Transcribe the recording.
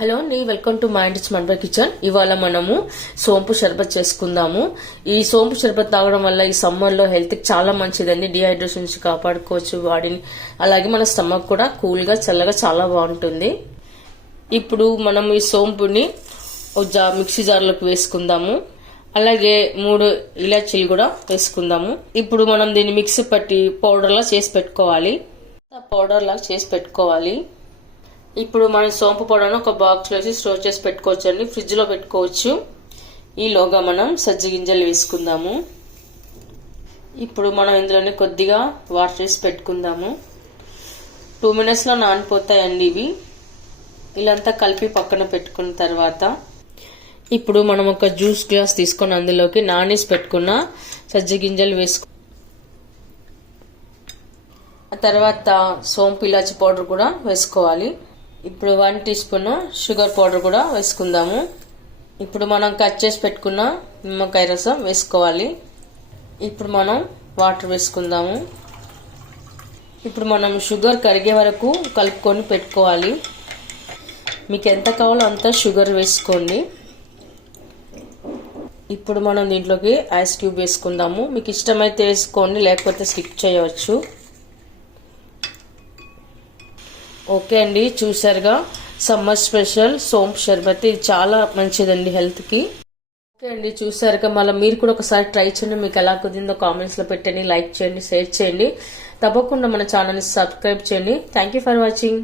Hello అండి, welcome to my ఇంటిస్ మండప kitchen. ఇవాళ మనము సోంపు షర్బత్ చేసుకుందాము. ఈ సోంపు షర్బత్ తాగడం వల్ల ఈ సమ్మర్ లో హెల్త్ కి చాలా మంచిదండి. డిహైడ్రేషన్ నుంచి కాపాడుకోవచ్చు బాడీని. అలాగే మన స్టమక్ కూడా కూల్ గా చల్లగా చాలా బాగుంటుంది. ఇప్పుడు మనం ఈ సోంపుని మిక్సీ జార్లోకి వేసుకుందాము. అలాగే 3 ఇలాచీలు కూడా వేసుకుందాము. ఇప్పుడు మనం దీన్ని మిక్సీ పట్టి పౌడర్ లా చేసి పెట్టుకోవాలి. ఇప్పుడు మనం సోంపు పౌడర్ను ఒక బాక్స్ లో వేసి స్టోర్ చేసి పెట్టుకోవచ్చు అండి. ఫ్రిడ్జ్ లో పెట్టుకోవచ్చు. ఈలోగా మనం సజ్జ గింజలు వేసుకుందాము. ఇప్పుడు మనం ఇందులోనే కొద్దిగా వాటర్ వేసి పెట్టుకుందాము. 2 minutes లో నానిపోతాయండి ఇవి. ఇలాంతా కలిపి పక్కన పెట్టుకున్న తర్వాత ఇప్పుడు మనం ఒక జ్యూస్ గ్లాస్ తీసుకొని అందులోకి నానేసి పెట్టుకున్న సజ్జ గింజలు ఆ తర్వాత సోంపు ఇలాచి పౌడర్ కూడా వేసుకోవాలి. ఇప్పుడు 1 టీ స్పూన్ షుగర్ పౌడర్ కూడా వేసుకుందాము. ఇప్పుడు మనం కట్ చేసి పెట్టుకున్న నిమ్మకాయ రసం వేసుకోవాలి. ఇప్పుడు మనం వాటర్ వేసుకుందాము. ఇప్పుడు మనం షుగర్ కరిగే వరకు కలుపుకొని పెట్టుకోవాలి. మీకు ఎంత కావాలో అంత షుగర్ వేసుకోండి. ఇప్పుడు మనం దీంట్లోకి ఐస్ క్యూబ్ వేసుకుందాము. మీకు ఇష్టమైతే వేసుకోండి, లేకపోతే స్కిప్ చేయవచ్చు. ఓకే అండి, చూసారుగా సమ్మర్ స్పెషల్ సోంపు షర్బత్. ఇది చాలా మంచిదండి హెల్త్ కి. ఓకే అండి, చూసారుగా. మళ్ళీ మీరు కూడా ఒకసారి ట్రై చేయండి. మీకు ఎలా కుదిరిందో కామెంట్స్ లో పెట్టండి, లైక్ చేయండి, షేర్ చేయండి. తప్పకుండా మన ఛానల్ ని సబ్స్క్రైబ్ చేయండి. Thank you for watching.